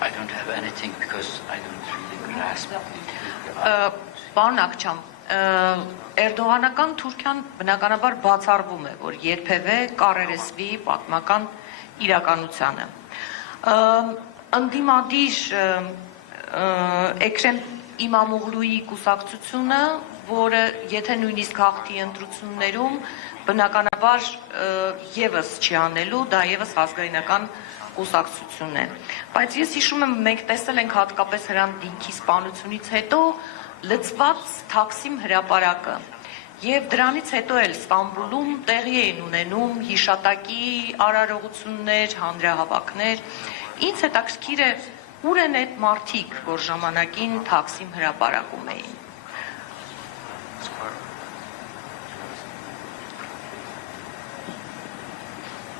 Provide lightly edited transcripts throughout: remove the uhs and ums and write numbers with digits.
I don't have anything because I don't really grasp. Պարոն Աքչամ, Էրդողանական Թուրքիան բնականաբար բացառվում է, որ երբևէ կառերեսվի պատմական իրականությանը։ Ընդդիմադիր Էքրեմ Իմամօղլուի կուսակցությունը, որը եթե նույնիսկ հաղթի ընտրություններում, բնականաբար եւս չի անելու, դա եւս ազգայնական կուսակցությունն է։ Բայց ես հիշում եմ, մենք տեսել ենք հատկապես Հրանտ Դինքի սպանությունից հետո լծված Թաքսիմ հրապարակը։ Եվ դրանից հետո էլ Ստամբուլում տեղի էին ունենում հիշատակի արարողություններ, հանրահավաքներ։ Ինձ հետաքրքիր է, ուր են այդ մարդիկ, որ ժամանակին Թաքսիմ հրապարակում էին։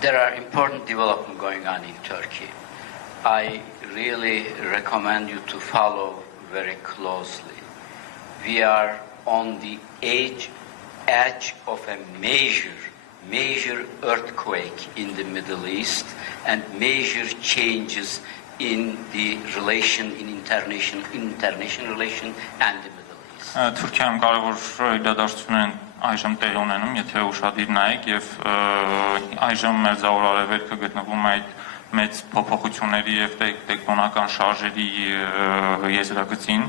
There are important developments going on in Turkey. I really recommend you to follow very closely. We are on the edge of a major earthquake in the Middle East and major changes in the relation in international relation and the Middle East. Թուրքիայում կարևոր իրադարձություններ են այժմ տեղի ունենում, եթե ուշադիր նայեք, եւ այժմ Մերձավոր Արևելքը գտնվում է այդ մեծ փոփոխությունների եւ տեկտոնական շարժերի եզրագծին։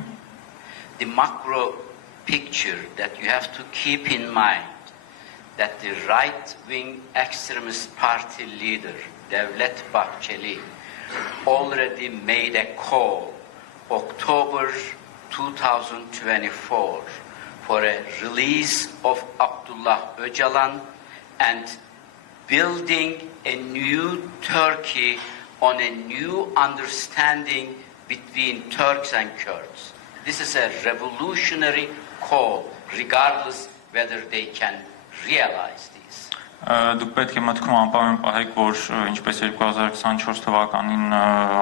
The macro picture that you have to keep in mind that the right-wing extremist party leader Devlet Bahçeli already made a call October 2024 for a release of Abdullah Öcalan and building a new Turkey on a new understanding between Turks and Kurds. This is a revolutionary call, regardless whether they can realize this. Դուք պետք է մտքում անպայման պահեք, որ ինչպես 2024 թվականին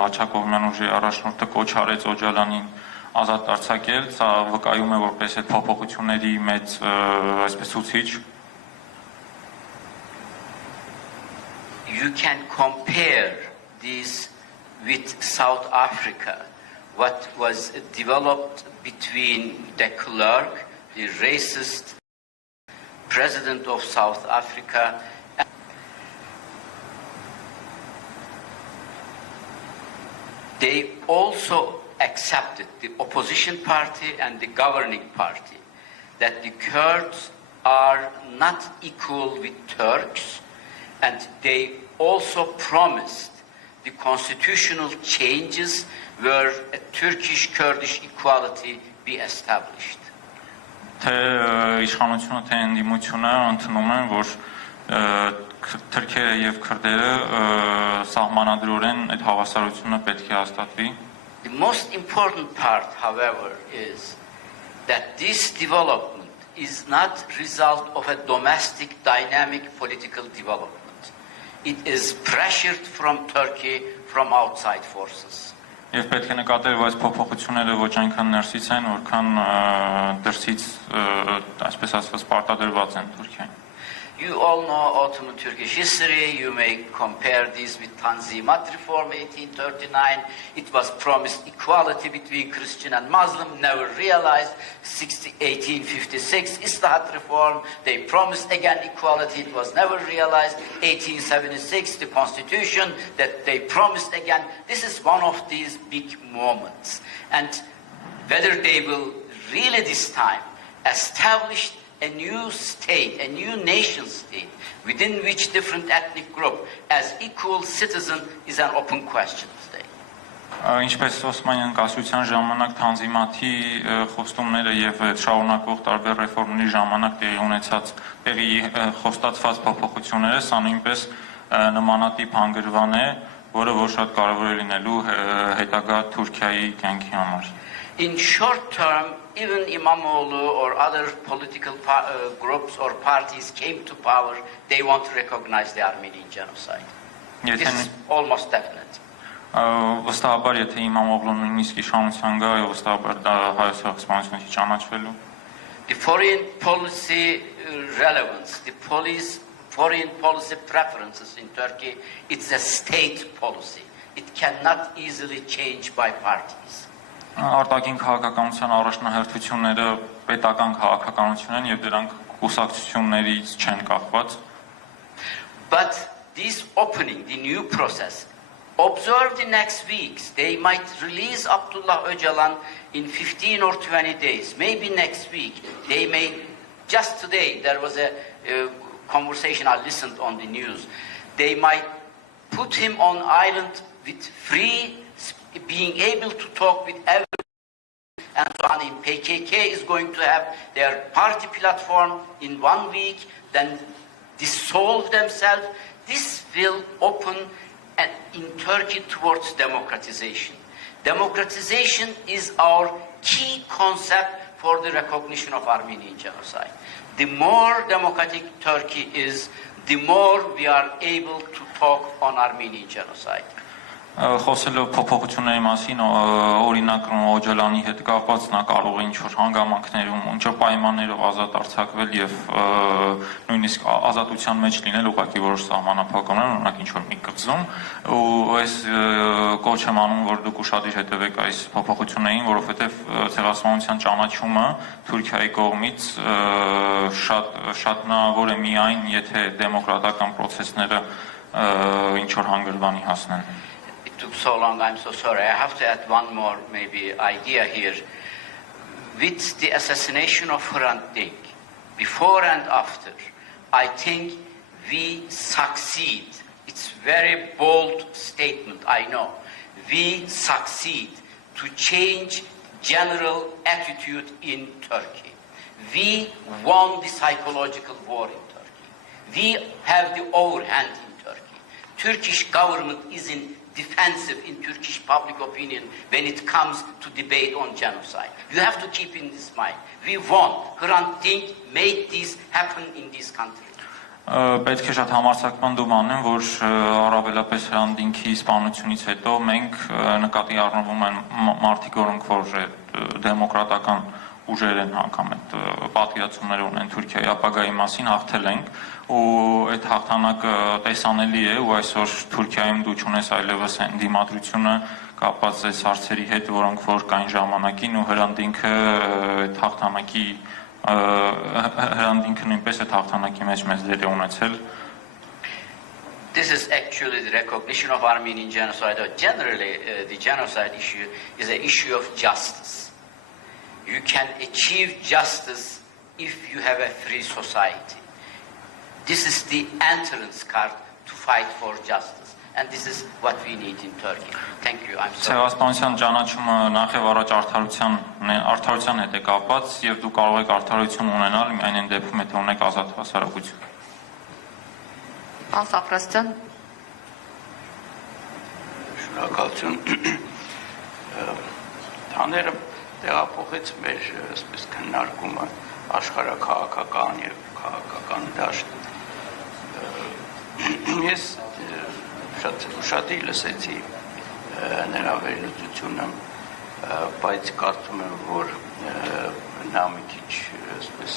Աջակովյան ուժի առաջնորդը կոչ արեց Օջալանին ազատ արձակել, սա վկայում է որպես այդ փոփոխությունների մեծ այսպես ցուցիչ։ You can compare this with South Africa, what was developed between de Klerk, the racist president of South Africa. They also accepted, the opposition party and the governing party, that the Kurds are not equal with Turks, and they also promised the constitutional changes where a Turkish-Kurdish equality be established. Թե իշխանությունը թե ընդդիմությունը ընդունում են, որ թրքերը եւ քրդերը սահմանադրորեն այդ հավասարությունը պետք է հաստատվի։ The most important part, however, is that this development is not result of a domestic dynamic political development. It is pressured from Turkey from outside forces. Եվ պետք է նկատել, որ այս փոփոխությունները ոչ այնքան ներսից են, որքան դրսից, այսպես ասած, պարտադրված են Թուրքիային։ You all know Ottoman Turkish history. You may compare this with Tanzimat reform 1839. It was promised equality between Christian and Muslim, never realized. 1856 Islahat reform, they promised again equality, it was never realized. 1876 the constitution that they promised again. This is one of these big moments. And whether they will really this time establish a new state, a new nation state, within which different ethnic group as equal citizen is an open question today. Ինչպես Օսմանյան կայսրության ժամանակ Թանզիմաթի խոստումները եւ շարունակվող տարբեր ռեֆորմների ժամանակ տեղի խոստացված փոփոխությունները, սա նույնպես նմանատիպ հանգրվան է, որը որ շատ կարևոր է լինելու հետագա Թուրքիայի կյանքի համար։ In short term, even Imamoglu or other political groups or parties came to power, they want to recognize the Armenian genocide. This is almost definite. Վստահաբար, եթե Իմամօղլուն նույնիսկ իշխանության գա, վստահաբար դա հայոց հեղափոխությունը չի ճանաչվելու։ The foreign policy relevance, the foreign policy preferences in Turkey, it's a state policy. it cannot easily change by parties. Արտաքին քաղաքականության առաջնահերթությունները պետական քաղաքականություն են եւ դրանք կուսակցություններից չեն կախված. But this opening, the new process, observe the next weeks. They might release Abdullah Öcalan in 15 or 20 days, maybe next week. They may, just today, there was a conversation I listened on the news. They might put him on island with free, being able to talk with everyone. And so on. PKK is going to have their party platform in 1 week, then dissolve themselves. This will open in Turkey towards democratization. Democratization is our key concept for the recognition of Armenian genocide. The more democratic Turkey is, the more we are able to talk on Armenian genocide. Խոսելով փոփոխությունների մասին, օրինակ Օջալանի հետ կապված նա կարող է ինչ-որ հանգամանքներում, ինչ-որ պայմաններով ազատ արձակվել եւ նույնիսկ ազատության մեջ լինել, ուղղակի որոշ սահմանափակումներ, օրինակ ինչ-որ մի կղզում, ու այս կոչ եմ անում, որ դուք ուշադիր հետևեք այս փոփոխություններին, որովհետեւ ցեղասպանության ճանաչումը Թուրքիայի կողմից շատ հնարավոր է միայն, եթե դեմոկրատական process-ները ինչ-որ հանգրվանի հասնեն. Took so long, I'm so sorry. I have to add one more maybe idea here. With the assassination of Hrant Dink, before and after, I think we succeed. It's very bold statement, I know. We succeed to change general attitude in Turkey. We won the psychological war in Turkey. We have the overhand in Turkey. Turkish government is in defensive in Turkish public opinion when it comes to debate on genocide. You have to keep in this mind. We won. Hrant Dink made this happen in this country. Պետք է շատ համարձակման դում անեմ, որ առավելապես Hrant Dink-ի սպանությունից հետո մենք նկատի առնվում են մարդիկ, որոնք որ դեմոկրատական ուժեր են անգամ այդ պատկերացումները ունեն Թուրքիայի ապագայի մասին, հաղթել ենք ու այդ հաղթանակը տեսանելի է ու այսօր Թուրքիայում դու չունես այլևս այն դիմադրությունը կապված այս հարցերի հետ, որոնք որ կային ժամանակին ու Hrant Dink-ը այդ հաղթանակի Hrant Dink-ը նույնպես այդ հաղթանակի մեջ մեծ դեր է ունեցել. This is actually the recognition of Armenian genocide. Generally, the genocide issue is an issue of justice. You can achieve justice if you have a free society. This is the entrance card to fight for justice. And this is what we need in Turkey. Thank you. I'm sorry. Ցեղասպանության ճանաչումը նախ եւ առաջ արդարության հետ է կապված եւ դու կարող եք արդարություն ունենալ միայն այն դեպքում, եթե ունեք ազատ հասարակություն. Պարոն Սաֆրասյան. Շնորհակալություն. Թաները տեղափոխեց մեր այսպես քննարկումը աշխարհաքաղաքական եւ քաղաքական դաշտ. Ես շատ լսեցի նրա վերլուծությունը, բայց կարծում եմ, որ նա մի քիչ այսպես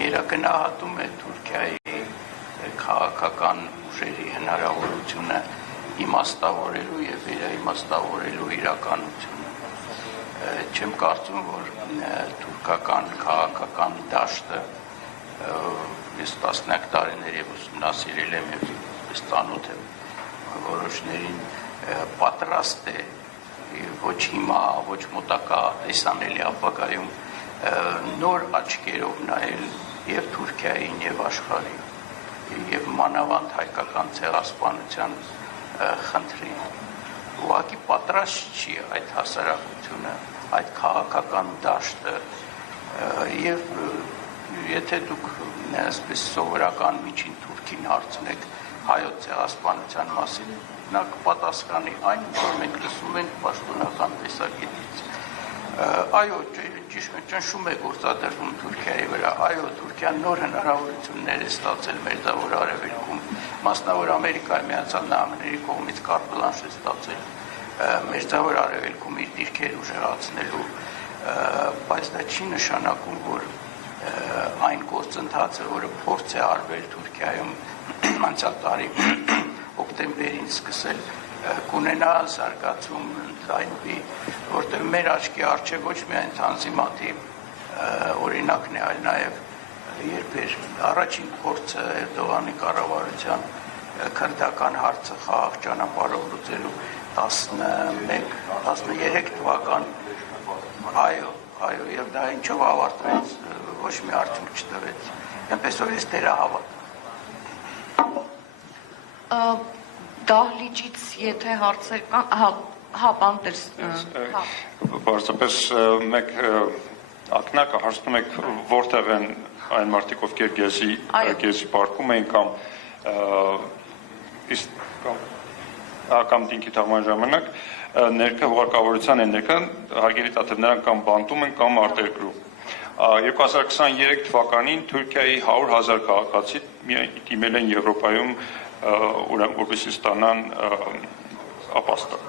գերագնահատում է Թուրքիայի քաղաքական ուժերի հնարավորությունը իմաստավորելու եւ վերաիմաստավորելու իրականությունը։ Չեմ կարծում, որ թուրքական քաղաքական դաշտը ես տասնյակ տարիներ եւ ուսումնասիրել եմ եւ ստանոթ եմ որոշներին պատրաստ է ոչ հիմա, ոչ մոտակա տեսանելի ապագայում նոր աչքերով նայել եւ Թուրքիային եւ աշխարհին եւ մանավանդ հայկական ցեղասպանության խնդրին ուղղակի պատրաստ չի այդ հասարակությունը, այդ քաղաքական դաշտը եւ եթե դուք այսպես սովորական միջին թուրքին հարցնեք հայոց ցեղասպանության մասին, նա կպատասխանի այն, որ մենք լսում ենք պաշտոնական տեսակետից։ Այո, ճնշում է գործադրվում Թուրքիայի վրա, այո, Թուրքիան նոր հնարավորություններ է ստացել Մերձավոր Արևելքում, մասնավոր Ամերիկայի Միացյալ Նահանգների կողմից կարտ բլանշ է ստացել Մերձավոր Արևելքում իր դիրքերը ուժեղացնելու, բայց դա չի նշանակում, որ այն գործընթացը, որը փորձ է արվել Թուրքիայում անցյալ տարի հոկտեմբերին սկսել, կունենա զարգացում այնպի, որտեղ մեր աչքի առջև ոչ միայն Թանզիմատի օրինակն է, այլ նաև երբ էր առաջին փորձը Էրդողանի կառավարության քրդական հարցը խաղաղ ճանապարհով լուծելու 11-13 թվական, այո, եւ դա ինչով ավարտվեց, ոչ մի արդյունք չտվեց, այնպես որ ես դերահավատ Դահլիճից եթե հարցեր կան, հա, բանտեր, Պարզապես մեկ ակնակը հարցնում եք որտեղ են այն մարդիկ, ովքեր գեզի պարկում էին կամ դինքի թաղման ժամանակ ներկա հուղարկավորության են ներկա, հարգելի տատև, նրանք կամ բանտում են կամ արտերկրում։ 2023 թվականին Թուրքիայի 100,000 քաղաքացի դիմել են Եվրոպայում որպեսզի ստանան ապաստան։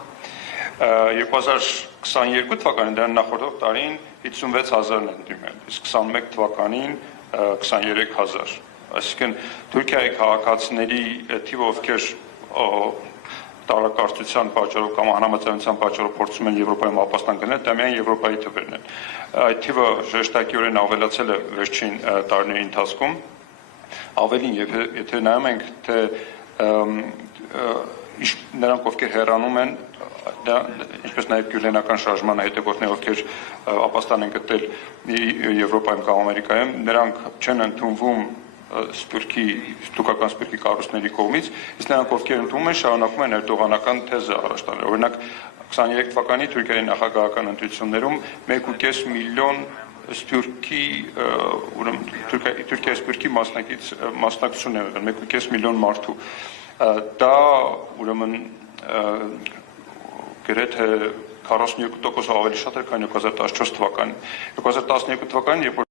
2022 թվականին դրան նախորդող տարին 56,000 են դիմել, իսկ 21 թվականին 23,000։ Այսինքն Թուրքիայի քաղաքացիների թիվը, ովքեր տարակարծության պատճառով կամ անհամաձայնության պատճառով փորձում են Եվրոպայում ապաստան գնել, դա միայն Եվրոպայի թվերն են։ Այդ թիվը ժեշտակիորեն ավելացել է վերջին տարիների ընթացքում։ Ավելին, եթե նայում ենք, թե նրանք, ովքեր հեռանում են, ինչպես նաև գյուլենական շարժմանը հետևորդներ, ովքեր ապաստան են գտել Եվրոպայում կամ Ամերիկայում, նրանք չեն ընդունվում թուրքական սպիրկի կառույցների կողմից, իսկ նրանք, ովքեր ընդունում են, շարունակում են էրդողանական թեզը առաջ տանել։ Օրինակ 23 թվականի Թուրքիայի նախագահական ընտրություններում 1.5 միլիոն սպիրկի, Թուրքիայի սպիրկի մասնակցություն է եղել, 1.5 միլիոն մարդու։ Դա ուրեմն գրեթե 42% ավելի շատ էր, քան 2014 թվականին։ 2012 թվականին, երբ որ